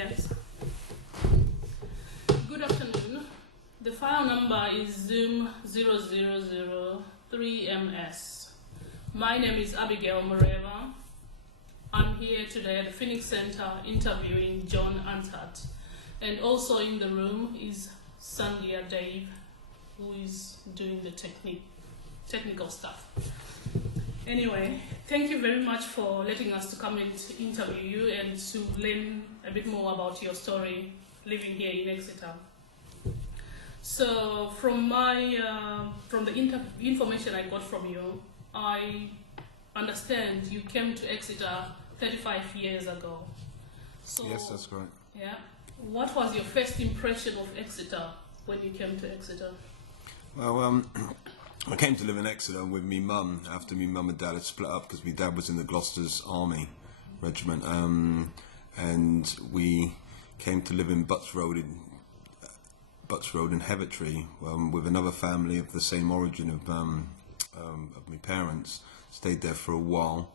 Yes. Good afternoon. The file number is Zoom 0003MS. My name is Abigail Mureva. I'm here today at the Phoenix Center interviewing John Antat. And also in the room is Sandhya Dave, who is doing the technical stuff. Anyway, thank you very much for letting us to come and interview you and to learn a bit more about your story living here in Exeter. So from the information I got from you, I understand you came to Exeter 35 years ago. So, yes, that's correct. Yeah. What was your first impression of Exeter when you came to Exeter? Well, I came to live in Exeter with me mum after me mum and dad had split up because my dad was in the Gloucester's Army Regiment, and we came to live in Butts Road in Hevertree with another family of the same origin of my parents. Stayed there for a while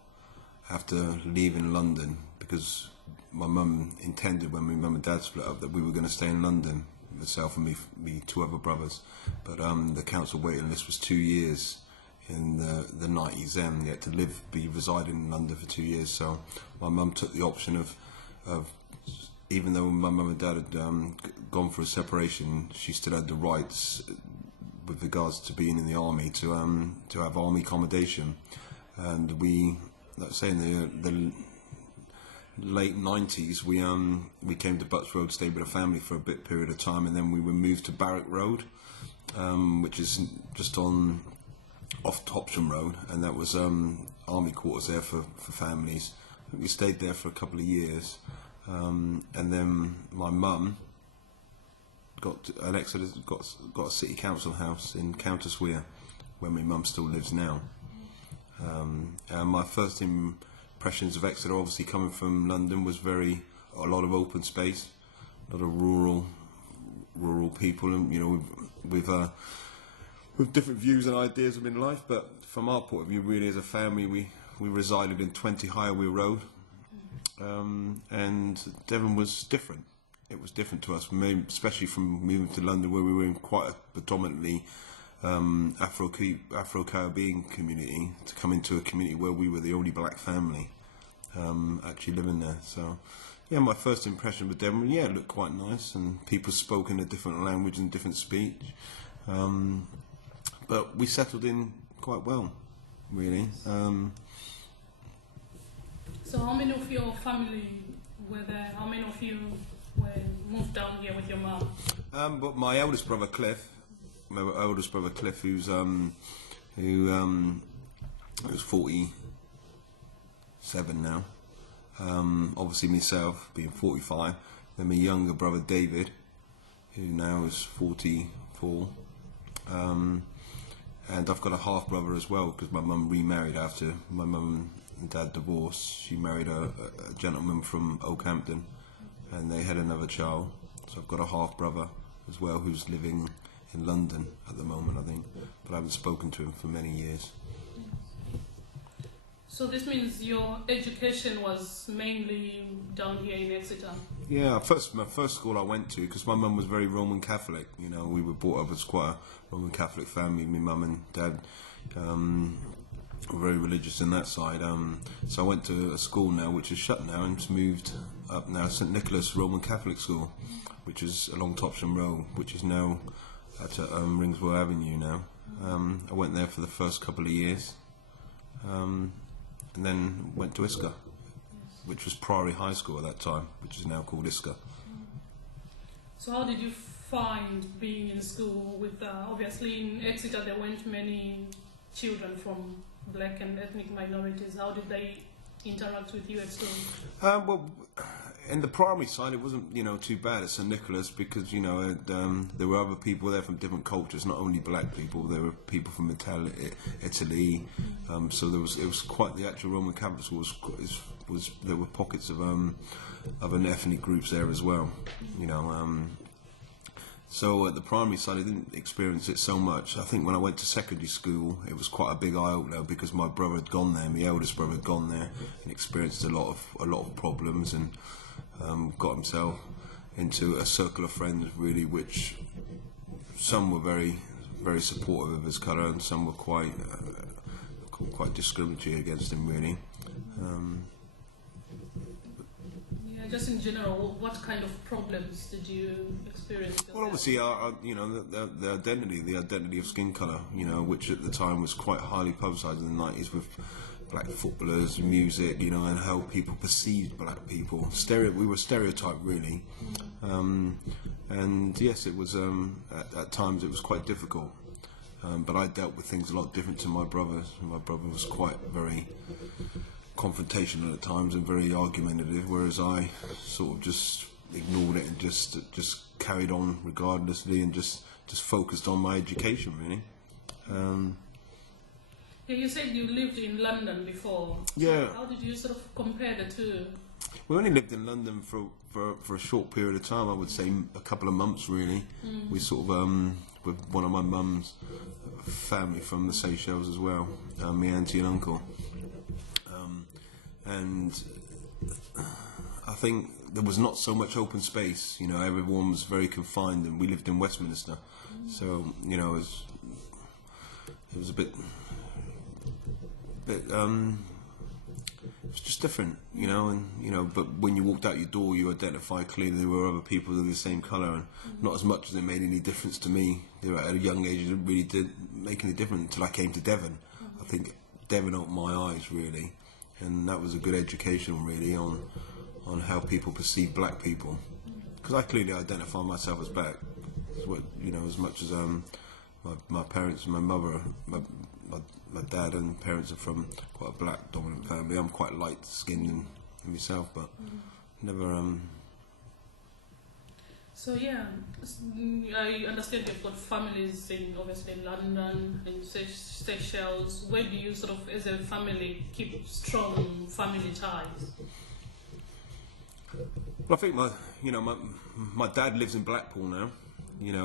after leaving London because my mum intended when my mum and dad split up that we were going to stay in London, myself and me two other brothers, but the council waiting list was 2 years in the 90s then. You had to be residing in London for 2 years, so my mum took the option of even though my mum and dad had gone for a separation, she still had the rights with regards to being in the army to have army accommodation. And we, let's say in the late 90s, we came to Butts Road, stayed with a family for a period of time, and then we were moved to Barrack Road, which is just off Topsham Road, and that was army quarters there for families. We stayed there for a couple of years, and then my mum got a city council house in Countess Weir, where my mum still lives now. And my first impressions of Exeter, obviously coming from London, was a lot of open space, a lot of rural people, and with different views and ideas within life. But from our point of view, really, as a family, we resided in 20 Highway Road, and Devon was different. It was different to us, especially from moving to London, where we were in quite a predominantly Afro-Caribbean community, to come into a community where we were the only black family actually living there. So yeah, my first impression with Devon, yeah, it looked quite nice, and people spoke in a different language and different speech, but we settled in quite well, really. So how many of your family were there? How many of you moved down here with your mum? But my eldest brother Cliff, who's 47 now. Obviously myself being 45. Then my younger brother David, who now is 44. And I've got a half brother as well because my mum remarried after my mum and dad divorced. She married a gentleman from Oakhampton, and they had another child. So I've got a half brother as well who's living in London at the moment, I think, but I haven't spoken to him for many years. So this means your education was mainly down here in Exeter? Yeah, my first school I went to, because my mum was very Roman Catholic, we were brought up as quite a Roman Catholic family. My mum and dad were very religious in that side, so I went to a school now which is shut now and it's moved up now, St Nicholas Roman Catholic School, which is along Topsham Road, which is now at Ringswell Avenue now. I went there for the first couple of years, and then went to ISCA, which was Priory High School at that time, which is now called ISCA. So how did you find being in school with, obviously in Exeter there weren't many children from black and ethnic minorities. How did they interact with you at school? Well, in the primary side, it wasn't too bad at St Nicholas because there were other people there from different cultures, not only black people. There were people from Italy, so it was quite the actual Roman Catholic school was there were pockets of other ethnic groups there as well, So at the primary side, I didn't experience it so much. I think when I went to secondary school, it was quite a big eye-opener because my brother had gone there, my eldest brother had gone there, and experienced a lot of problems, and got himself into a circle of friends, really, which some were very, very supportive of his colour, and some were quite discriminatory against him, really. Yeah, just in general, what kind of problems did you experience? Well, obviously, the identity of skin colour, which at the time was quite highly publicised in the 90s with black footballers, music, and how people perceived black people. We were stereotyped, really. And yes, it was, at times it was quite difficult. But I dealt with things a lot different to my brothers. My brother was quite very confrontational at times and very argumentative, whereas I sort of just ignored it and just carried on regardlessly and just focused on my education, really. Yeah, you said you lived in London before. Yeah. How did you sort of compare the two? We only lived in London for a short period of time. I would say a couple of months, really. We sort of with one of my mum's family from the Seychelles as well, my auntie and uncle. And I think there was not so much open space. Everyone was very confined, and we lived in Westminster, so it was a bit. It was just different, but when you walked out your door, you identified clearly there were other people of the same colour, and not as much as it made any difference to me. At a young age, it really did make any difference until I came to Devon. I think Devon opened my eyes, really, and that was a good education, really, on how people perceive black people, because I clearly identify myself as black, as much as my parents, my mother, my dad and parents are from quite a black dominant family. I'm quite light skinned in myself, but never. So yeah, I understand you've got families obviously in London and Seychelles. Where do you sort of, as a family, keep strong family ties? Well, I think my dad lives in Blackpool now.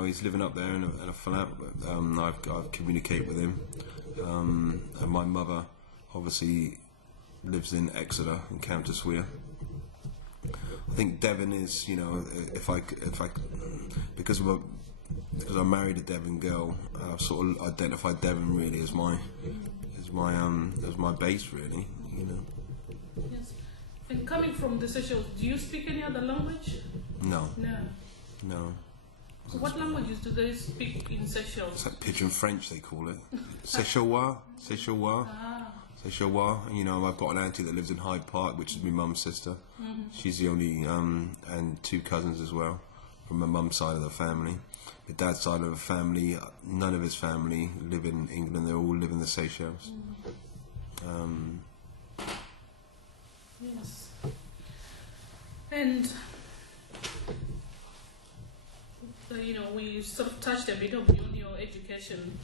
He's living up there in a flat. I communicate with him. And my mother obviously lives in Exeter in Countess Weir. I think Devon is, because I married a Devon girl, I've sort of identified Devon really as my base, really. Yes. And coming from the Seychelles, do you speak any other language? No. No. So what languages do they speak in Seychelles? It's like Pidgin French, they call it. Seychellois. Ah. Seychellois. I've got an auntie that lives in Hyde Park, which is my mum's sister. She's the only, and two cousins as well, from my mum's side of the family. The dad's side of the family, none of his family live in England. They all live in the Seychelles. Yes. And we sort of touched a bit on your education.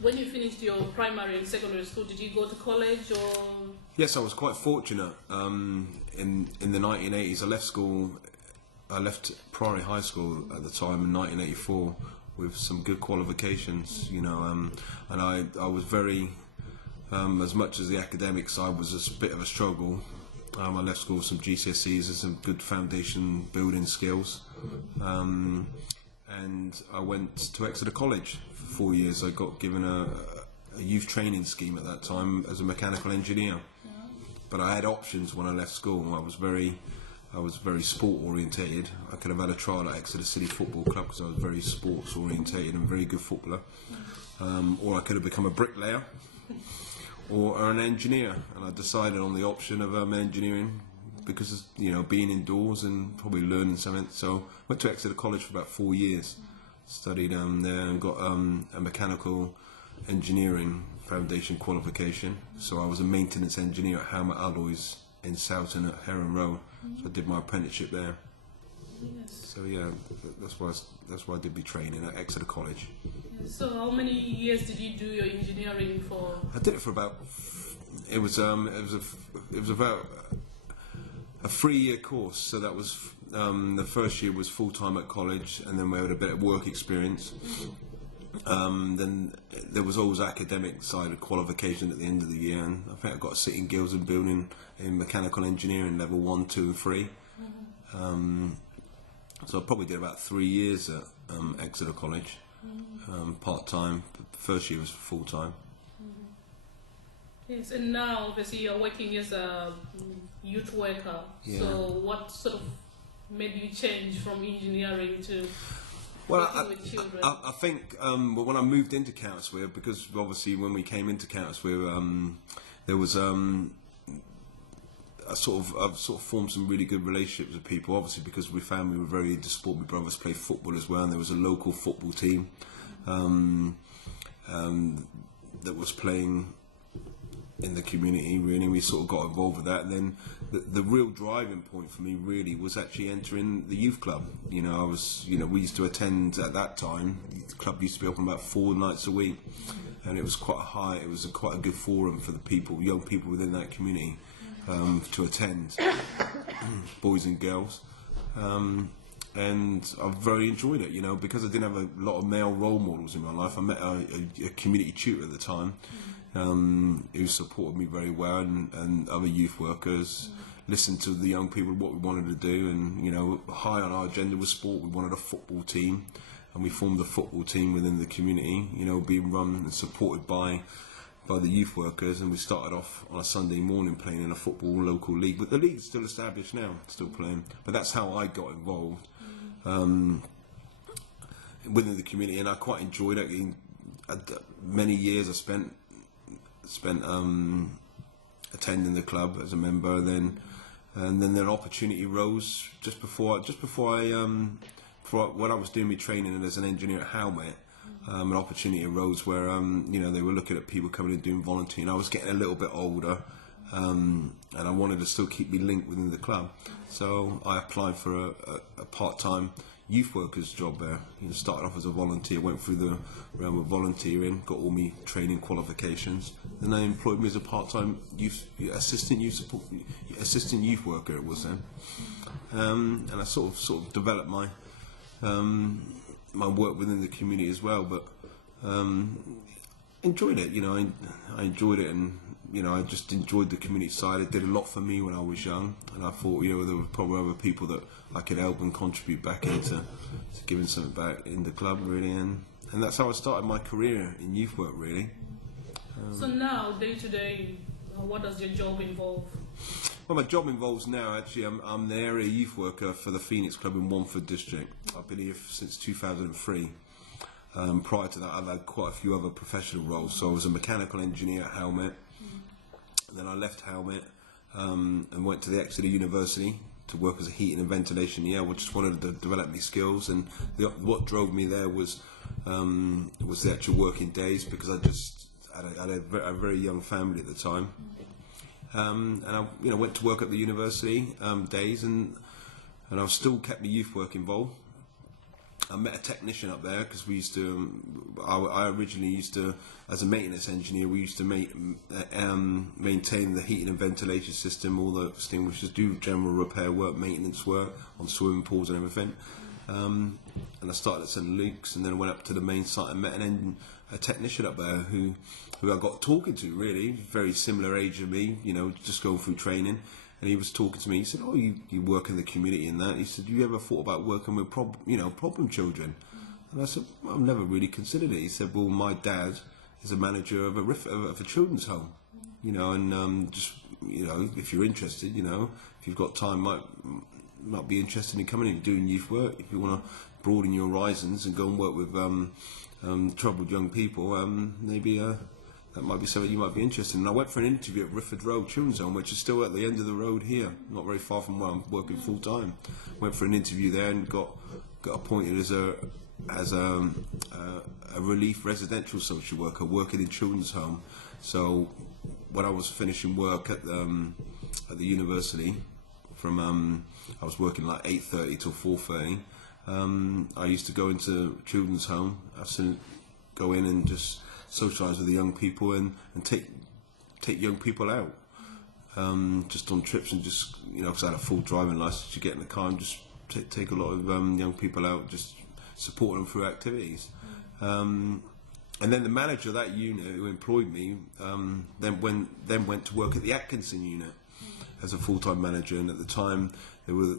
When you finished your primary and secondary school, did you go to college or? Yes, I was quite fortunate. In the 1980s, I left Priory High School at the time in 1984 with some good qualifications, and I was very, as much as the academic side was a bit of a struggle, I left school with some GCSEs and some good foundation building skills. And I went to Exeter College for 4 years. I got given a youth training scheme at that time as a mechanical engineer. But I had options when I left school. I was very sport orientated. I could have had a trial at Exeter City Football Club because I was very sports orientated and very good footballer. Or I could have become a bricklayer or an engineer. And I decided on the option of engineering, because being indoors and probably learning something. So I went to Exeter College for about 4 years, studied there and got a mechanical engineering foundation qualification. So I was a maintenance engineer at Helmet Alloys in Soughton at Heron Road. So I did my apprenticeship there. Yes. So yeah, that's why I did my training at Exeter College. So how many years did you do your engineering for? I did it for about. It was about a 3-year course. So that was the first year was full time at college, and then we had a bit of work experience. Then there was always academic side of qualification at the end of the year, and I think I got a sitting Guilds and Building in mechanical engineering level 1, 2 and 3. So I probably did about 3 years at Exeter College, part-time. First year was full-time. Yes, and now obviously you're working as a youth worker. Yeah. So what sort of made you change from engineering to Well, working with children? I think well, when I moved into Countswear, because obviously when we came into Countswear, there was I've sort of formed some really good relationships with people. Obviously, because we found we were very into sport. My brothers played football as well, and there was a local football team that was playing in the community. Really, we sort of got involved with that. And then the real driving point for me really was actually entering the youth club. You know, we used to attend at that time. The club used to be open about 4 nights a week, and it was quite high. It was quite a good forum for the people, young people within that community. To attend, boys and girls, and I very enjoyed it, you know, because I didn't have a lot of male role models in my life. I met a community tutor at the time who supported me very well, and other youth workers, listened to the young people, what we wanted to do, and, you know, high on our agenda was sport. We wanted a football team, and we formed a football team within the community, you know, being run and supported by the youth workers, and we started off on a Sunday morning playing in a football local league. But the league's still established now, still playing. But that's how I got involved within the community, and I quite enjoyed it. Many years I spent attending the club as a member, and then an opportunity arose just before when I was doing my training as an engineer at Helmet. An opportunity arose where you know, they were looking at people coming and doing volunteering. I was getting a little bit older, and I wanted to still keep me linked within the club, so I applied for a part-time youth workers job there. You know, started off as a volunteer, went through the realm of volunteering, got all my training qualifications, then they employed me as a part-time assistant youth worker. It was then, and I sort of developed my work within the community as well, but enjoyed it. You know, I enjoyed it, and, you know, I just enjoyed the community side. It did a lot for me when I was young, and I thought, you know, there were probably other people that I could help and contribute back into giving something back in the club, really, and that's how I started my career in youth work, really. So now, day to day, what does your job involve? Well, my job involves now, actually, I'm the area youth worker for the Phoenix Club in Wamford District. I've been here since 2003. Prior to that, I've had quite a few other professional roles. So I was a mechanical engineer at Helmet. Then I left Helmet and went to the Exeter University to work as a heating and ventilation. Yeah, I just wanted to develop my skills, and what drove me there was the actual working days, because I just had a very young family at the time. And I, you know, went to work at the university days, and I still kept my youth work involved. I met a technician up there, because we used to. I originally used to, as a maintenance engineer, we used to maintain the heating and ventilation system, all the extinguishers, do general repair work, maintenance work on swimming pools and everything. And I started at St Luke's, and then I went up to the main site and met a technician up there who I got talking to, really, very similar age to me, you know, just going through training. And he was talking to me. He said, "Oh, you work in the community and that." He said, "You ever thought about working with problem children?" And I said, well, "I've never really considered it." He said, "Well, my dad is a manager of a children's home, you know, and just, you know, if you're interested, you know, if you've got time, might be interested in coming in and doing youth work. If you want to broaden your horizons and go and work with troubled young people, maybe that might be something you might be interested in." And I went for an interview at Rifford Road Children's Home, which is still at the end of the road here, not very far from where I'm working full time. Went for an interview there and got appointed as a relief residential social worker working in children's home. So when I was finishing work at the university, I was working like 8:30 till 4:30. I used to go into children's home. I used to go in and just socialise with the young people and take young people out, just on trips, and just, you know, because I had a full driving licence, you get in the car and just take a lot of young people out, just support them through activities. And then the manager of that unit, who employed me, then went to work at the Atkinson unit. as a full-time manager, and at the time there were,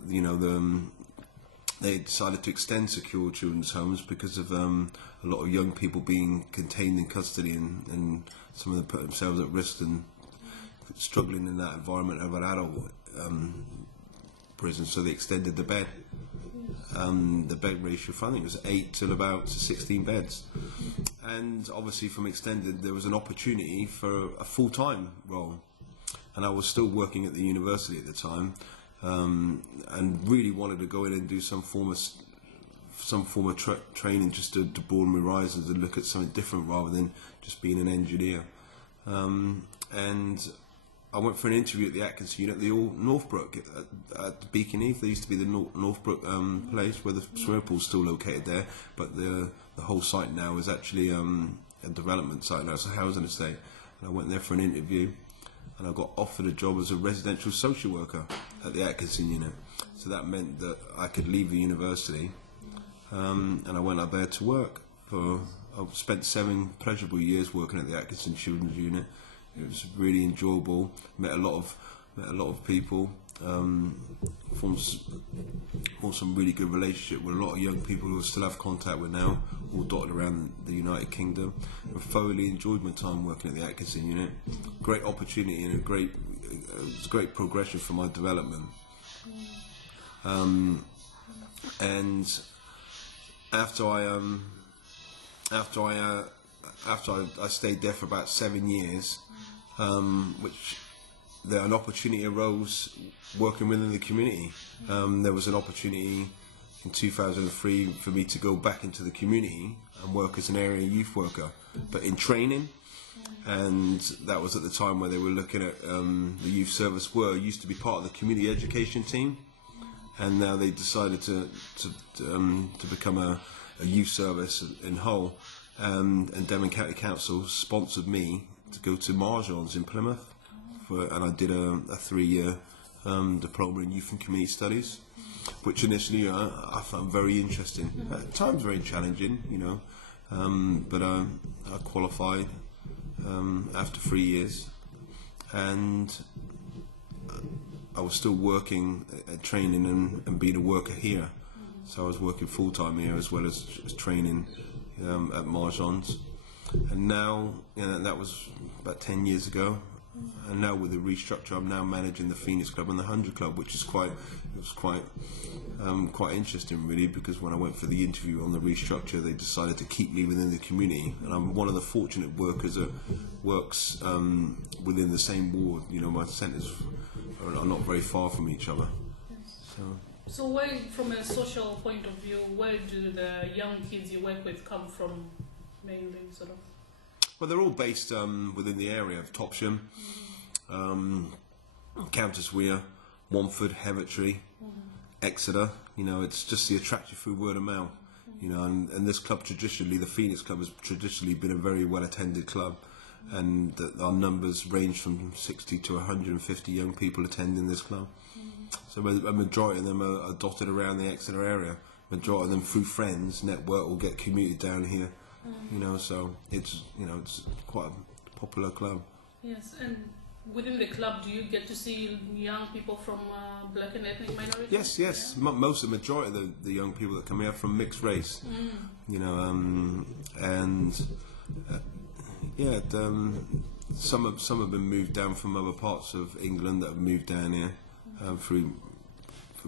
they decided to extend secure children's homes because of a lot of young people being contained in custody, and some of them put themselves at risk and struggling in that environment of an adult prison. So they extended the bed ratio from, I think it was 8 to about 16 beds. And obviously from extended there was an opportunity for a full-time role, and I was still working at the university at the time, and really wanted to go in and do some form of training, just to broaden my horizons and look at something different rather than just being an engineer. And I went for an interview at the Atkinson unit, the old Northbrook at Beacon Heath. There used to be the Northbrook place where the swimming pool's still located there, but the whole site now is actually a development site now. It's a housing estate. And I went there for an interview, and I got offered a job as a residential social worker at the Atkinson unit. So that meant that I could leave the university, and I went up there to work. I spent 7 pleasurable years working at the Atkinson Children's Unit. It was really enjoyable. Met a lot of people. Formed some really good relationship with a lot of young people who I still have contact with now, all dotted around the United Kingdom. I thoroughly enjoyed my time working at the Atkinson unit. Great opportunity and it was great progression for my development. And after I stayed there for about 7 years, which an opportunity arose working within the community. There was an opportunity in 2003 for me to go back into the community and work as an area youth worker, but in training. And that was at the time where they were looking at the youth service used to be part of the community education team, and now they decided to become a youth service in Hull. And Devon County Council sponsored me to go to Marjons in Plymouth, and I did a 3-year diploma in youth and community studies, which initially I found very interesting. At times very challenging, but I qualified after 3 years, and I was still working at training and being a worker here. So I was working full-time here as well as training at Marjons. And now, that was about 10 years ago, and now with the restructure I'm now managing the Phoenix Club and the 100 Club, which is quite interesting really, because when I went for the interview on the restructure they decided to keep me within the community, and I'm one of the fortunate workers that works within the same ward. My centres are not very far from each other. So where, from a social point of view, where do the young kids you work with come from, mainly, sort of? Well, they're all based within the area of Topsham, Countess Weir, Wamford, Hevertree, Exeter. It's just the attraction through word of mouth. And this club traditionally, the Phoenix Club, has traditionally been a very well attended club, and our numbers range from 60 to 150 young people attending this club. So a majority of them are dotted around the Exeter area. Majority of them through friends network will get commuted down here. So it's quite a popular club. Yes, and within the club, do you get to see young people from black and ethnic minorities? Yes. Yeah? Most of the majority of the young people that come here are from mixed race. Some have been moved down from other parts of England that have moved down here for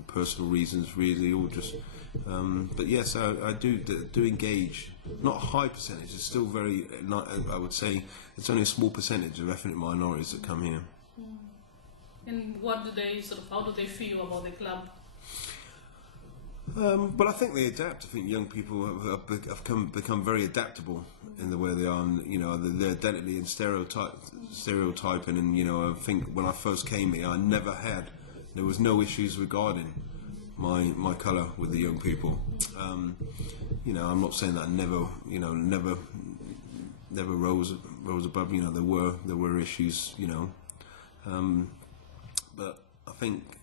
personal reasons, really, or just. But yes, I do engage. Not a high percentage. It's still very. I would say it's only a small percentage of ethnic minorities that come here. And what do they how do they feel about the club? But I think they adapt. I think young people have become very adaptable in the way they are, and their identity and stereotyping. And I think when I first came here, there was no issues regarding my colour with the young people. I'm not saying that I never rose above. There were issues. But I think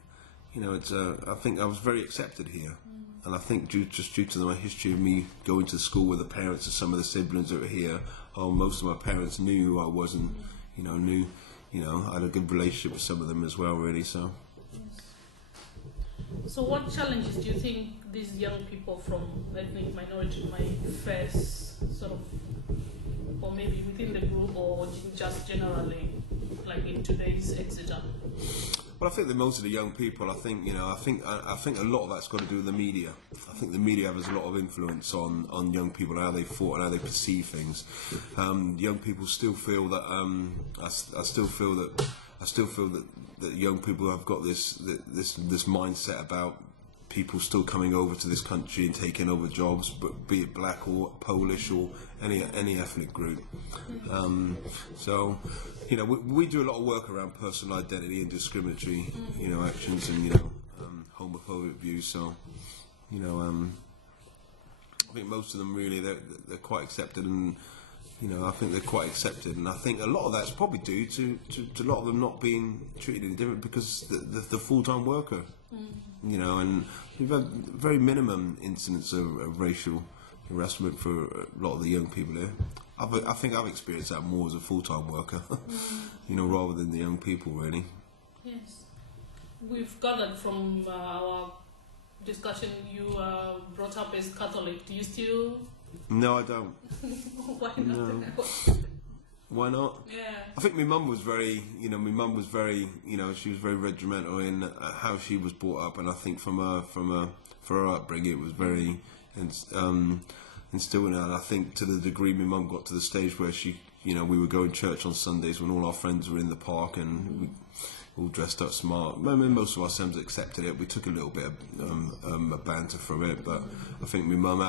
I think I was very accepted here. And I think due to my history of me going to school with the parents of some of the siblings that were here, most of my parents knew who I was, and knew you know, I had a good relationship with some of them as well, really. So. So what challenges do you think these young people from ethnic minority might face, sort of, or maybe within the group, or just generally, like in today's Exeter? Well, I think that most of the young people, I think a lot of that's got to do with the media. I think the media has a lot of influence on young people and how they thought and how they perceive things. Young people still feel that I still feel that young people have got this mindset about people still coming over to this country and taking over jobs, but be it black or Polish or any ethnic group. So, you know, we do a lot of work around personal identity and discriminatory, you know, actions and, you know, homophobic views. So, you know, I think most of them really they're quite accepted, and you know, I think they're quite accepted, and I think a lot of that's probably due to a lot of them not being treated any different because the full-time worker, you know, and we've had very minimum incidents of racial harassment for a lot of the young people here. I think I've experienced that more as a full-time worker, you know, rather than the young people, really. Yes. We've gathered from our discussion you brought up as Catholic. Do you still... No, I don't. Why not? No. Why not? Yeah. I think my mum was very, you know, she was very regimental in how she was brought up, and I think for her upbringing, it was very instilled in her. And I think to the degree my mum got to the stage where she, you know, we would go to church on Sundays when all our friends were in the park and we all dressed up smart. I mean, most of our sons accepted it. We took a little bit of banter from it, but I think my mum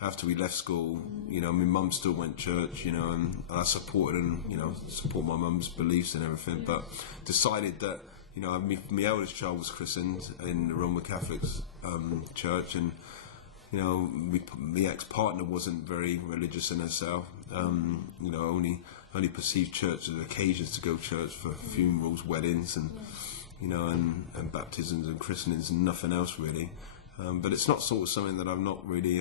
after we left school, you know, my mum still went to church, you know, and I supported and, you know, support my mum's beliefs and everything, but decided that, you know, my eldest child was christened in the Roman Catholic church, and, you know, the ex-partner wasn't very religious in herself, you know, only perceived church as occasions to go to church for funerals, weddings, and, you know, and baptisms and christenings and nothing else really. But it's not sort of something that I've not really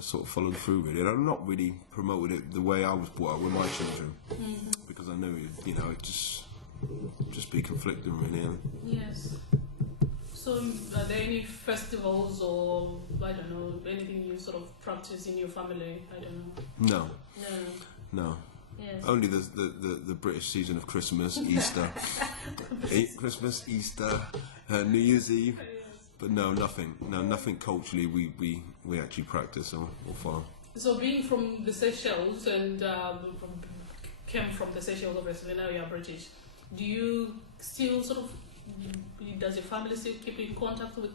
sort of followed through really, and I've not really promoted it the way I was brought up with my children, because I knew, you know, it just be conflicting really. Yes. So are there any festivals or, I don't know, anything you sort of practice in your family? I don't know. No. Yes. Only the British season of Christmas, Easter, Christmas, Easter, New Year's Eve. But no, nothing culturally we actually practice or follow. So being from the Seychelles and came from the Seychelles, obviously now you're British, do you still sort of, does your family still keep in contact with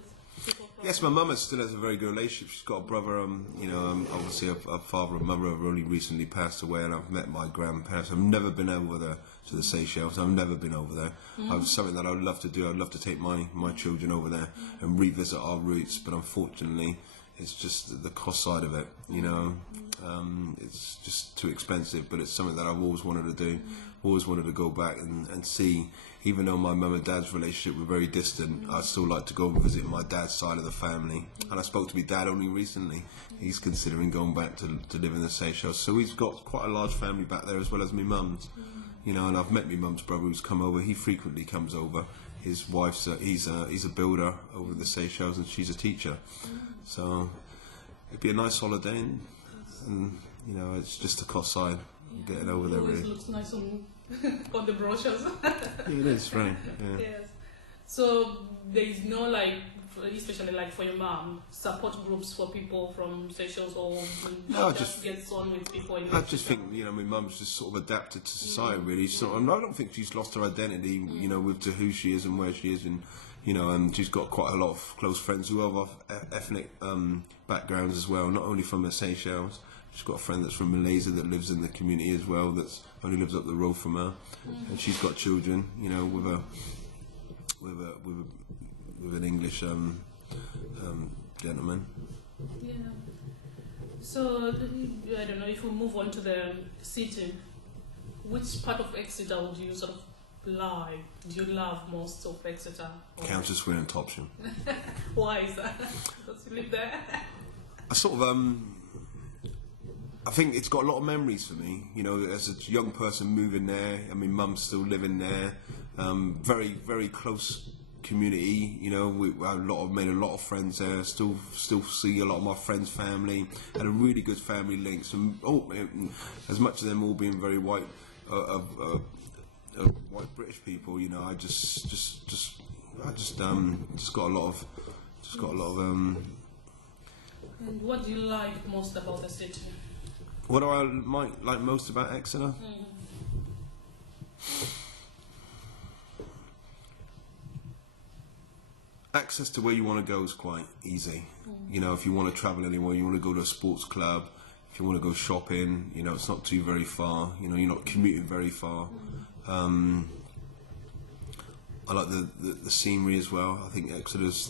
people from... Yes, my mum still has a very good relationship. She's got a brother, you know, obviously her father and mother have only recently passed away, and I've met my grandparents. I've never been over there to the Seychelles. I've never been over there. It's something that I'd love to do. I'd love to take my children over there and revisit our roots, but unfortunately it's just the cost side of it, you know. It's just too expensive, but it's something that I've always wanted to do, always wanted to go back and see. Even though my mum and dad's relationship were very distant, I still like to go and visit my dad's side of the family. And I spoke to my dad only recently. He's considering going back to live in the Seychelles. So he's got quite a large family back there, as well as my mum's. You know, and I've met my mum's brother who's come over. He frequently comes over. His wife's he's a builder over the Seychelles, and she's a teacher. So it'd be a nice holiday, and you know, it's just the cost side getting over there. Really, it looks nice on the brochures. Yeah, it is, right? Yeah. Yes. So there is no, like, especially like for your mom, support groups for people from Seychelles, or no, just gets on with people in I just think, you know, my mum's just sort of adapted to society really. So I don't think she's lost her identity, you know, with to who she is and where she is, and you know, and she's got quite a lot of close friends who have ethnic backgrounds as well, not only from the Seychelles. She's got a friend that's from Malaysia that lives in the community as well, that's only lives up the road from her, and she's got children, you know, with an English gentleman. Yeah. So I don't know, if we move on to the city, which part of Exeter would you sort of like? Do you love most of Exeter? Counter Square and Topsham. Why is that? Because you live there. I sort of I think it's got a lot of memories for me. You know, as a young person moving there, I mean, mum's still living there. Very, very close community. You know, we made a lot of friends there. Still see a lot of my friends' family. Had a really good family link. So, as much as them all being very white, white British people, you know, I just got a lot of. And what do you like most about the city? What do I like most about Exeter? Access to where you want to go is quite easy. You know, if you want to travel anywhere, you want to go to a sports club, if you want to go shopping, you know, it's not too very far. You know, you're not commuting very far. I like the scenery as well. I think Exeter's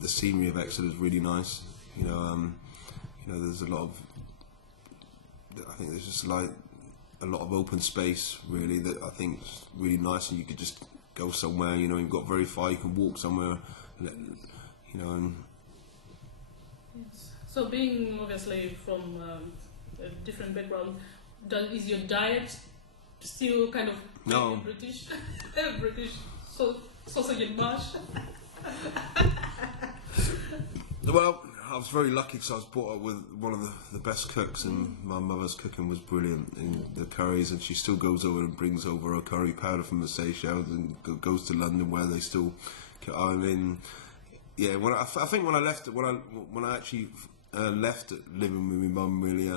the scenery of Exeter is really nice. You know, there's a lot of. I think there's just like a lot of open space really that I think is really nice, and you could just go somewhere. You know, you've got very far. You can walk somewhere. You know. And yes. So, being obviously from a different background, is your diet still kind of no British? British sausage and mash. Well, I was very lucky because I was brought up with one of the best cooks, and my mother's cooking was brilliant in the curries, and she still goes over and brings over a curry powder from the Seychelles and goes to London where they still. I mean, yeah. I think when I actually left living with my mum, really,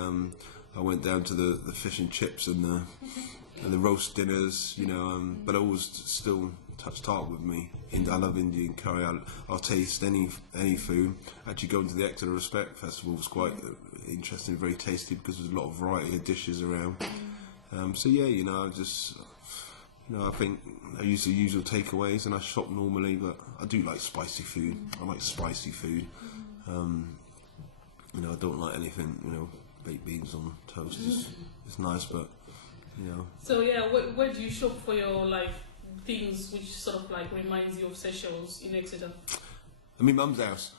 I went down to the fish and chips and the roast dinners, you know. But I always still touched heart with me. I love Indian curry. I'll taste any food. Actually, going to the Exeter Respect Festival was quite interesting, very tasty because there's a lot of variety of dishes around. So yeah, you know, I think I use the usual takeaways and I shop normally, but I do like spicy food. I like spicy food. You know, I don't like anything, you know, baked beans on toast. It's nice, but you know. So yeah, where do you shop for your things which sort of reminds you of Seychelles in Exeter? At my mum's house.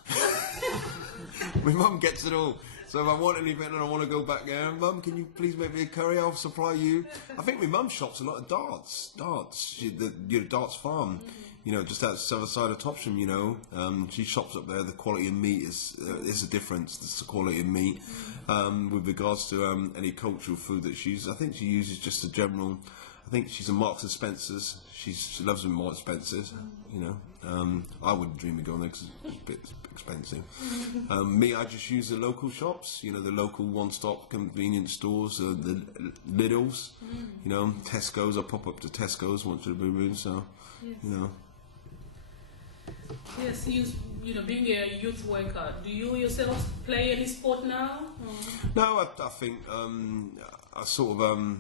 My mum gets it all. So if I want anything and I want to go back there, Mum, can you please make me a curry? I'll supply you. I think my mum shops a lot of darts. Darts Farm, you know, just outside the side of Topsham, you know. She shops up there. The quality of meat is a difference. It's the quality of meat. With regards to any cultural food that she uses, I think she uses just a general. I think she's a Marks and Spencer's. She loves Marks and Spencer's, you know. I wouldn't dream of going there because it's a bit expensive. Me, I just use the local shops, you know, the local one-stop convenience stores, the Lidl's, you know, Tesco's. I pop up to Tesco's once in a blue moon, so, yes. You know. Yes, you know, being a youth worker, do you yourself play any sport now? No, I think I sort of.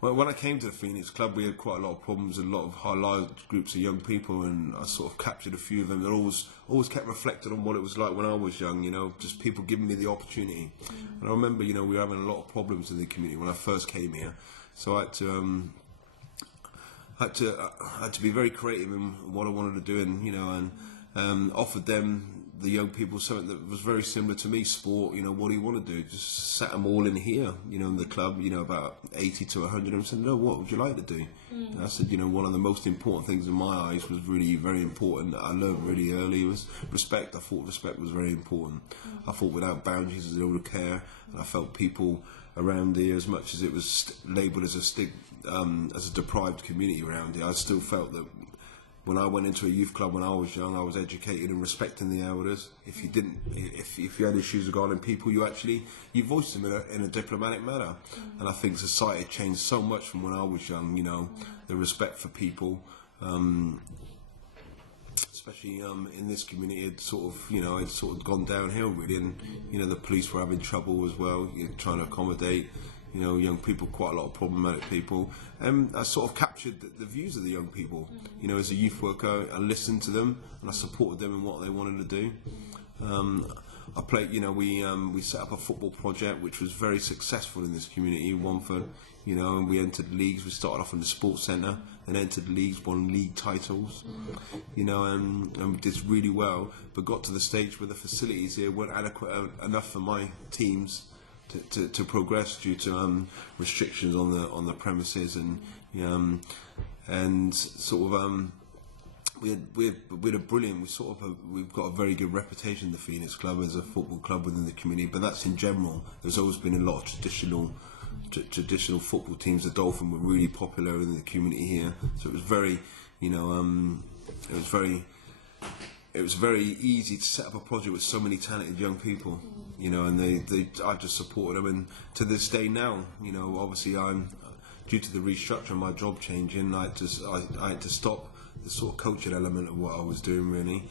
When I came to the Phoenix Club, we had quite a lot of problems, a lot of large groups of young people, and I sort of captured a few of them. That always kept reflecting on what it was like when I was young, you know, just people giving me the opportunity. And I remember, you know, we were having a lot of problems in the community when I first came here, so I had to be very creative in what I wanted to do, and you know, and offered them, the young people, something that was very similar to me, sport. You know, what do you want to do? Just sat them all in here, you know, in the club, you know, about 80 to 100, and said, no, what would you like to do? And I said, you know, one of the most important things in my eyes was really very important that I learned really early was respect. I thought respect was very important. I thought without boundaries there's no care, and I felt people around here, as much as it was labelled as as a deprived community around here, I still felt that when I went into a youth club when I was young, I was educated in respecting the elders. If you had issues regarding people, you voiced them in a diplomatic manner. And I think society changed so much from when I was young. You know, the respect for people, especially in this community, it's sort of gone downhill really. And you know, the police were having trouble as well, trying to accommodate. You know, young people, quite a lot of problematic people. I sort of captured the views of the young people. You know, as a youth worker, I listened to them and I supported them in what they wanted to do. I played, you know, we set up a football project which was very successful in this community. You know, and we entered leagues. We started off in the sports centre, then entered leagues, won league titles. You know, and did really well. But got to the stage where the facilities here weren't adequate enough for my teams to progress due to restrictions on the premises and sort of we're a brilliant. We've got a very good reputation, the Phoenix Club, as a football club within the community. But that's in general. There's always been a lot of traditional football teams. The Dolphin were really popular in the community here, so it was very, it was very easy to set up a project with so many talented young people, and I just supported them, and to this day now, obviously I'm due to the restructure of my job changing, I had to stop the sort of coaching element of what I was doing really,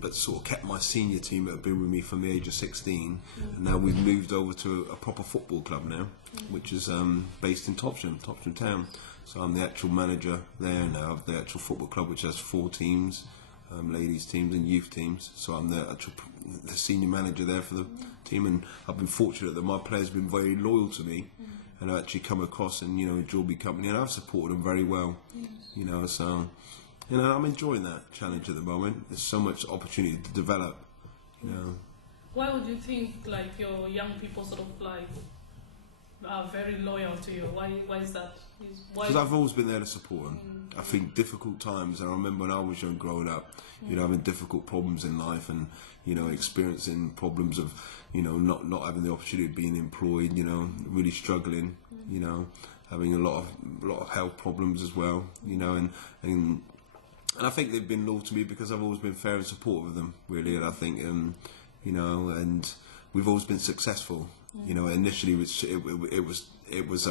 but sort of kept my senior team that have been with me from the age of 16, and now we've moved over to a proper football club now, which is based in Topsham town. So I'm the actual manager there now of the actual football club, which has 4 teams, ladies teams and youth teams. So I'm the senior manager there for the team, and I've been fortunate that my players have been very loyal to me, and I've actually come across and enjoyed my company, and I've supported them very well. So I'm enjoying that challenge at the moment. There's so much opportunity to develop. Why would you think like your young people sort of like are very loyal to you? Why is that? Because I've always been there to support them. I think difficult times, and I remember when I was young growing up, having difficult problems in life, and experiencing problems of not having the opportunity of being employed, really struggling, having a lot of health problems as well, and I think they've been loyal to me because I've always been fair and supportive of them, really. And I think and we've always been successful. Initially it was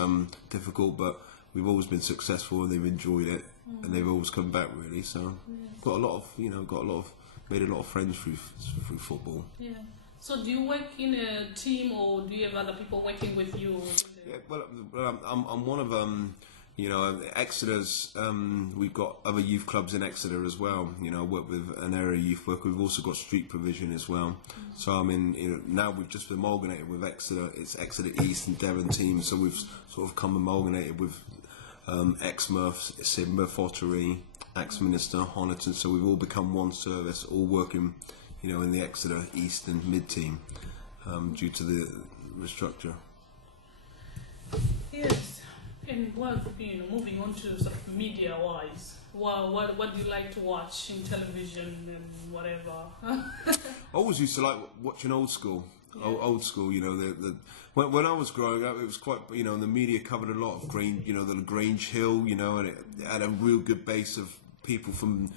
difficult, but we've always been successful, and they've enjoyed it, and they've always come back, really. So got a lot of made a lot of friends through football. Yeah. So do you work in a team, or do you have other people working with you? Yeah, well, I'm one of Exeter's. We've got other youth clubs in Exeter as well. I work with an area youth work. We've also got street provision as well. So I'm in. Now we've just amalgamated with Exeter. It's Exeter East and Devon teams. So we've sort of come amalgamated with Exmouth, Sidmouth, Ottery, Axminster, Honiton. So we've all become one service, all working, in the Exeter East and Mid team, due to the restructure. Yes. And moving on to sort of media-wise, what do you like to watch in television and whatever? I always used to like watching old school. Yeah. Old school, when I was growing up, it was quite, the media covered a lot of Grange, the Grange Hill, and it had a real good base of people from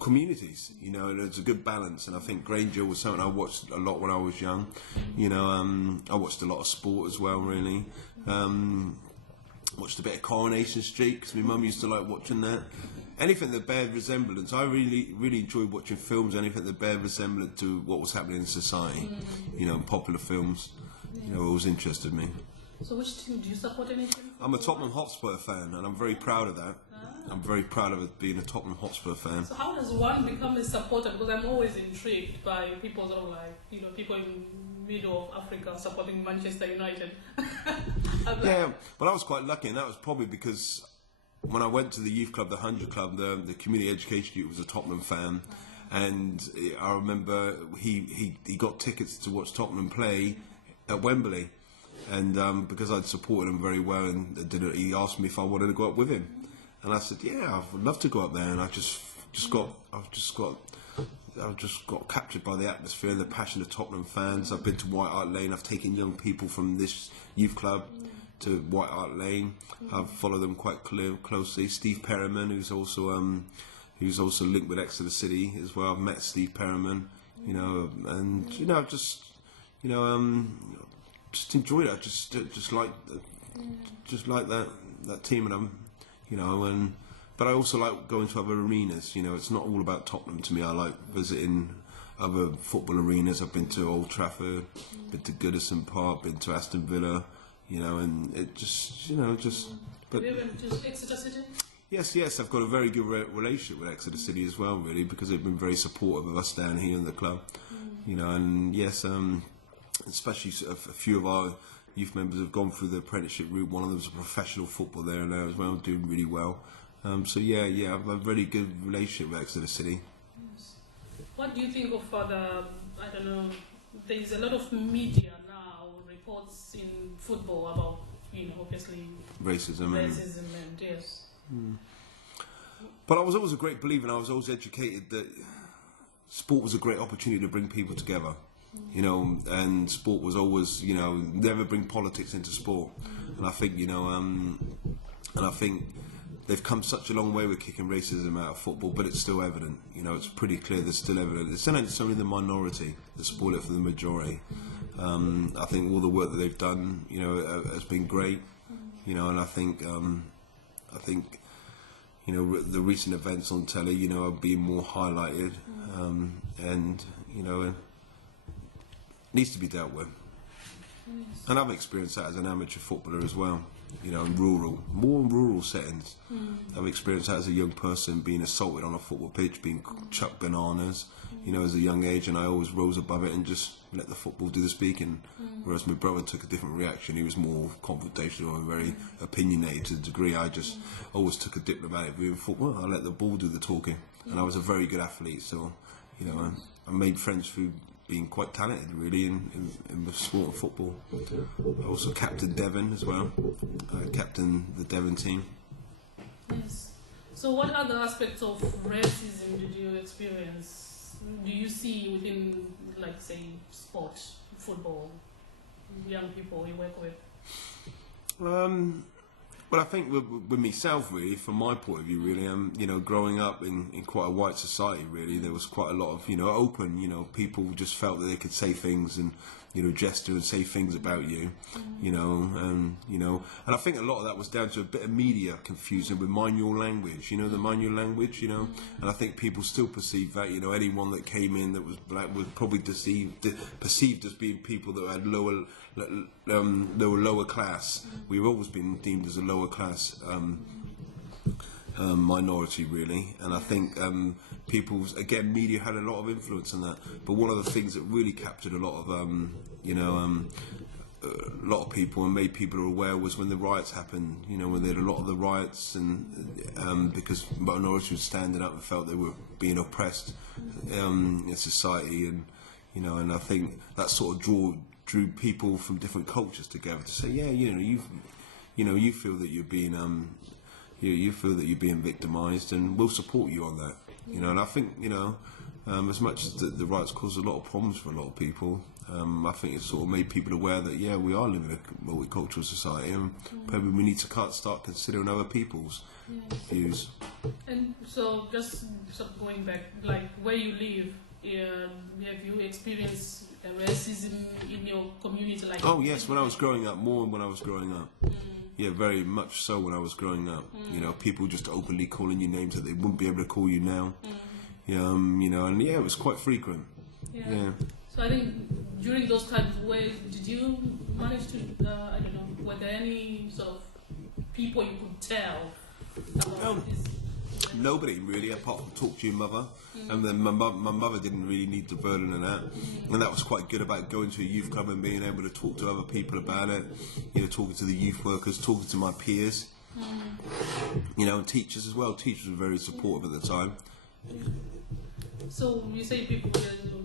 communities, and it's a good balance. And I think Grange Hill was something I watched a lot when I was young. I watched a lot of sport as well, really. Watched a bit of Coronation Street because my mum used to like watching that. Anything that bear resemblance. I really enjoyed watching films. Anything that bear resemblance to what was happening in society. Popular films. Always interested me. So which team do you support? Anything? I'm a Tottenham Hotspur fan, and I'm very proud of that. I'm very proud of it being a Tottenham Hotspur fan. So how does one become a supporter? Because I'm always intrigued by people sort of like, people in middle of Africa supporting Manchester United. Yeah, but I was quite lucky, and that was probably because when I went to the youth club, the 100 Club, the community education youth was a Tottenham fan, and I remember he got tickets to watch Tottenham play at Wembley, and because I'd supported him very well, and he asked me if I wanted to go up with him, and I said, yeah, I would love to go up there, and I just got captured by the atmosphere and the passion of Tottenham fans. I've been to White Hart Lane. I've taken young people from this youth club to White Hart Lane. I've followed them quite closely. Steve Perriman, who's also linked with Exeter City as well. I've met Steve Perriman, and just enjoyed it. Just like that team, and but I also like going to other arenas. It's not all about Tottenham to me. I like visiting other football arenas. I've been to Old Trafford, been to Goodison Park, been to Aston Villa, and it just. But have you ever been to Exeter City? Yes, I've got a very good relationship with Exeter City as well, really, because they've been very supportive of us down here in the club. And yes, especially a few of our youth members have gone through the apprenticeship route. One of them is a professional footballer there now as well, doing really well. So yeah, I have a very good relationship with Exeter City. Yes. What do you think of the there is a lot of media now reports in football about, obviously racism and yes. But I was always a great believer, and I was always educated that sport was a great opportunity to bring people together, and sport was always, never bring politics into sport. And I think, and I think they've come such a long way with kicking racism out of football, but it's still evident. It's pretty clear there's still evident. It's only the minority that spoil it for the majority. I think all the work that they've done, has been great. And I think, the recent events on telly, are being more highlighted, and it needs to be dealt with. And I've experienced that as an amateur footballer as well, in more rural settings. I've experienced that as a young person, being assaulted on a football pitch, being chucked bananas, as a young age, and I always rose above it and just let the football do the speaking. Whereas my brother took a different reaction. He was more confrontational and very opinionated to a degree. I just always took a diplomatic view in football. I let the ball do the talking, and I was a very good athlete. So, I made friends through being quite talented, really, in the sport of football. I also captained Devon as well. I captained the Devon team. Yes. So what other aspects of racism did you experience? Do you see within, like, say, sport, football, young people you work with? Well, I think with myself, really, from my point of view, really, growing up in quite a white society, really, there was quite a lot of, open, people just felt that they could say things and, gesture and say things about you, and I think a lot of that was down to a bit of media confusion with mind your language, the mind your language, and I think people still perceive that, anyone that came in that was black was probably perceived as being people that had lower class. We've always been deemed as a lower class minority, really, and I think media had a lot of influence on that. But one of the things that really captured a lot of a lot of people and made people aware was when the riots happened. When they had a lot of the riots, and because minorities were standing up and felt they were being oppressed in society, and I think that sort of drew people from different cultures together to say, yeah, you feel that you're being you feel that you're being victimised, and we'll support you on that. And I think as much as the riots caused a lot of problems for a lot of people, I think it sort of made people aware that we are living in a multicultural society, and probably we need to start considering other people's views. And so, just going back, like where you live, have you experienced racism in your community? Like, oh yes, when I was growing up, more than when I was growing up. Yeah, very much so when I was growing up. People just openly calling you names that they wouldn't be able to call you now. And it was quite frequent. Yeah. So I think during those times, did you manage to, were there any sort of people you could tell about this? Nobody really, apart from talk to your mother. And then my mother didn't really need the burden of that, and that was quite good about going to a youth club and being able to talk to other people about it. Talking to the youth workers, talking to my peers. And teachers as well. Teachers were very supportive at the time. So you say people,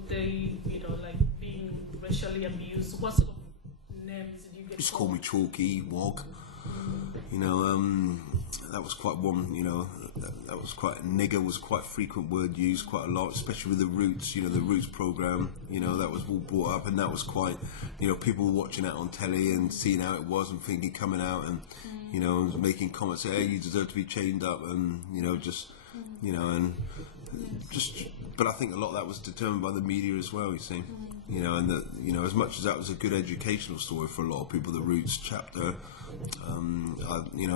they, like being racially abused. What sort of names did you get? Just call me Chalky, Wog. That was quite one. That was quite, nigger was quite a frequent word used quite a lot, especially with the Roots. The Roots program. That was all brought up, and that was quite. People were watching that on telly and seeing how it was and thinking, coming out and making comments, hey, you deserve to be chained up, and but I think a lot of that was determined by the media as well, you see. And that, as much as that was a good educational story for a lot of people, the Roots chapter, and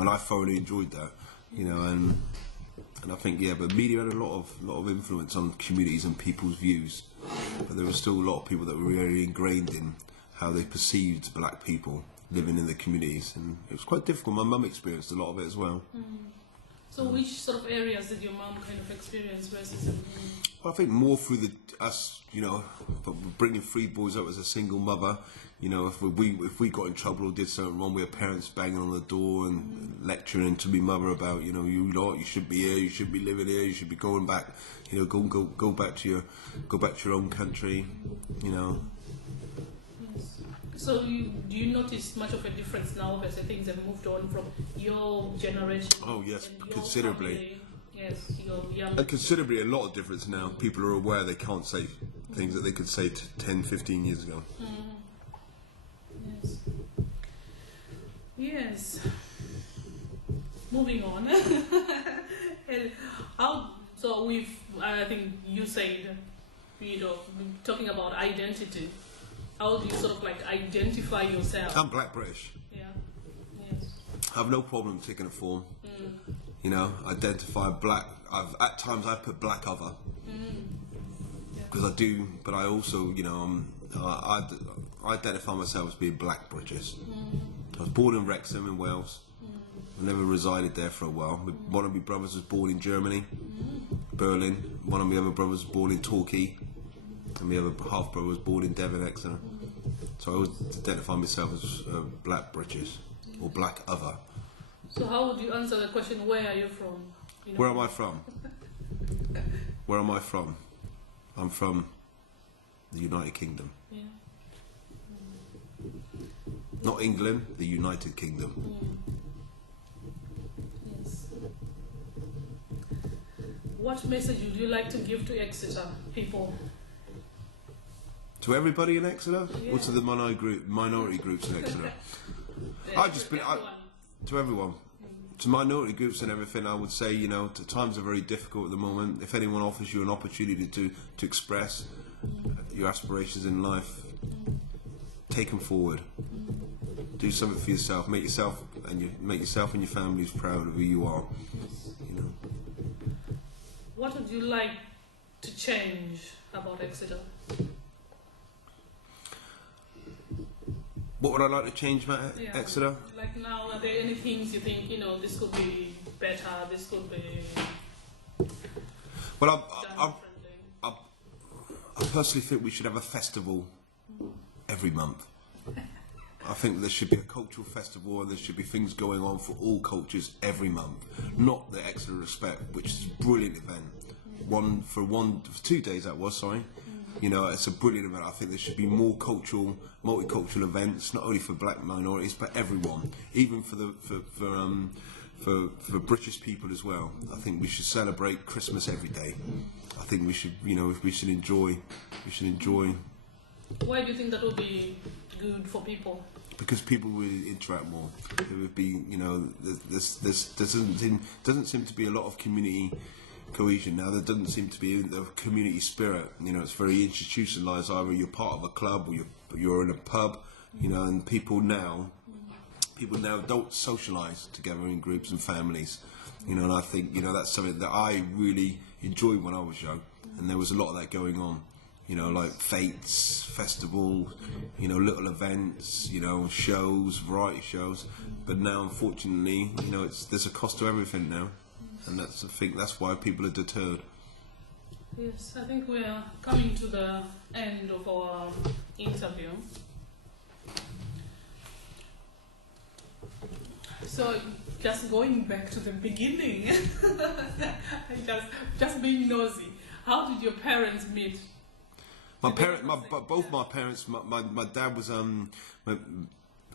I thoroughly enjoyed that, and I think, but media had a lot of influence on communities and people's views, but there were still a lot of people that were really ingrained in how they perceived black people living in the communities, and it was quite difficult. My mum experienced a lot of it as well. So which sort of areas did your mum kind of experience racism? Well, I think more through bringing three boys up as a single mother. If we got in trouble or did something wrong, we had parents banging on the door and lecturing to me mother about, you should be here, you should be living here, you should be going back, go back to your own country, So do you notice much of a difference now as things have moved on from your generation? Oh yes, and your considerably. family? Yes, your young. Considerably a lot of difference now. People are aware they can't say things that they could say 10, 15 years ago. Yes. Yes. Moving on. And so I think you said, talking about identity. How do you sort of like identify yourself? I'm Black British. Yeah. Yes. I have no problem taking a form. You know, identify black. At times I put black other because I do, but I also, you know, I identify myself as being Black British. I was born in Wrexham in Wales. I never resided there for a while. One of my brothers was born in Germany, Berlin. One of my other brothers was born in Torquay, and my other half brother was born in Devon, Exeter. So I always identify myself as Black British or Black other. So how would you answer the question, where are you from? You know? Where am I from? Where am I from? I'm from the United Kingdom. Yeah. Not England, the United Kingdom. Yes. What message would you like to give to Exeter people? To everybody in Exeter? Yeah. Or to the minority groups in Exeter? To everyone. To minority groups and everything, I would say, you know, times are very difficult at the moment. If anyone offers you an opportunity to express your aspirations in life, take them forward. Do something for yourself. Make yourself and your families proud of who you are. You know. What would you like to change about Exeter? What would I like to change about Exeter? Like now, are there any things you think, you know, this could be better, this could be Well, done differently? I personally think we should have a festival every month. I think there should be a cultural festival and there should be things going on for all cultures every month. Not the Exeter Respect, which is a brilliant event. For 2 days that was, sorry. You know, it's a brilliant event. I think there should be more multicultural events, not only for black minorities, but everyone, even for British people as well. I think we should celebrate Christmas every day. I think we should, you know, we should enjoy. Why do you think that would be good for people? Because people will interact more. There would be, you know, there doesn't seem to be a lot of community cohesion now. There doesn't seem to be the community spirit. You know, it's very institutionalised. Either you're part of a club or you're in a pub. You know, and people now don't socialise together in groups and families. You know, and I think, you know, that's something that I really enjoyed when I was young, and there was a lot of that going on. You know, like fetes, festival, you know, little events, you know, shows, variety shows. But now, unfortunately, you know, there's a cost to everything now, and that's why people are deterred. Yes, I think we are coming to the end of our interview. So, just going back to the beginning, just being nosy. How did your parents meet? Both my parents. My dad was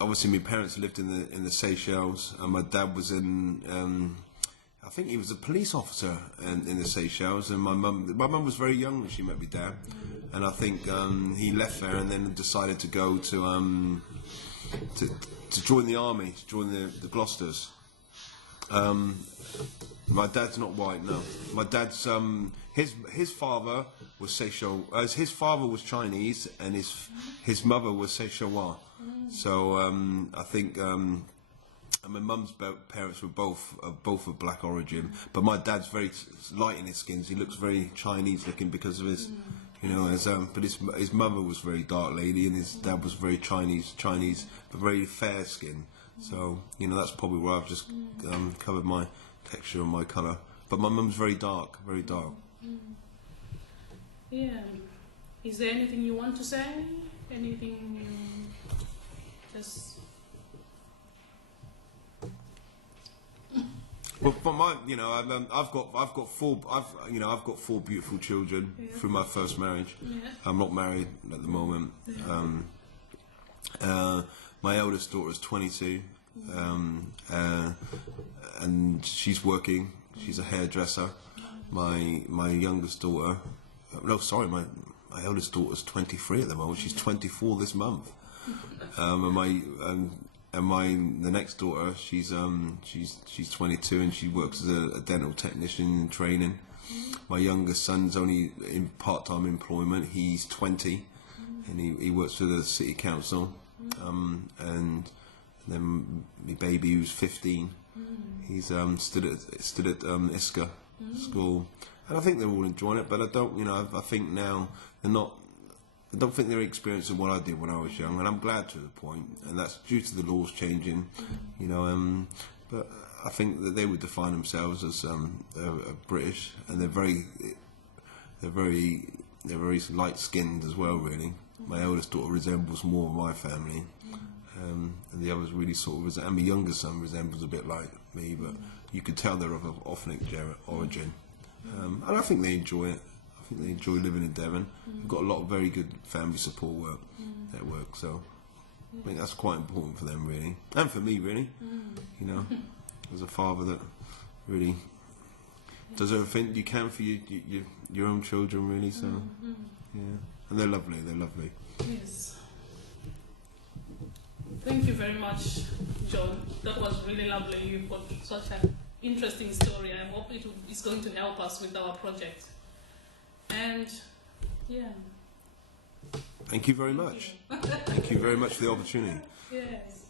obviously my parents lived in the Seychelles, and my dad was in. I think he was a police officer in the Seychelles, and my mum was very young when she met my dad, and I think he left there and then decided to go to join the army, to join the Gloucesters. My dad's not white, no. My dad's his father was Seychelles. His father was Chinese, and his mother was Seychellois. So I think. And my mum's parents were both of black origin, but my dad's very light in his skin. He looks very Chinese looking because of his, you know, but his mother was very dark lady, and his dad was very Chinese, but very fair skin. So, you know, that's probably where I've just covered my texture and my colour. But my mum's very dark, very dark. Yeah. Is there anything you want to say? Anything you just... Well, for my, you know, I've got four beautiful children through my first marriage. Yeah. I'm not married at the moment, My eldest daughter is 22, and she's working. She's a hairdresser. My youngest daughter, my eldest daughter's 23 at the moment. She's 24 this month. The next daughter, she's 22 and she works as a dental technician in training. My youngest son's only in part-time employment. He's 20, and he works for the city council. And then my baby, who's 15, he's stood at ISCA school, and I think they're all enjoying it. But I think now they're not. I don't think they're experiencing what I did when I was young, and I'm glad to the point, and that's due to the laws changing, but I think that they would define themselves as British, and they're very light-skinned as well, really. My eldest daughter resembles more of my family, and the others really sort of and my younger son resembles a bit like me, but you could tell they're of an ethnic origin, and I think they enjoy it. I think they enjoy living in Devon. We've got a lot of very good family support network, so I think that's quite important for them, really, and for me, really. As a father that really does everything you can for your own children, really. So yeah, and they're lovely. They're lovely. Yes. Thank you very much, John. That was really lovely. You've got such an interesting story. I hope it's going to help us with our project. And yeah. Thank you very much. Thank you very much for the opportunity. Yes.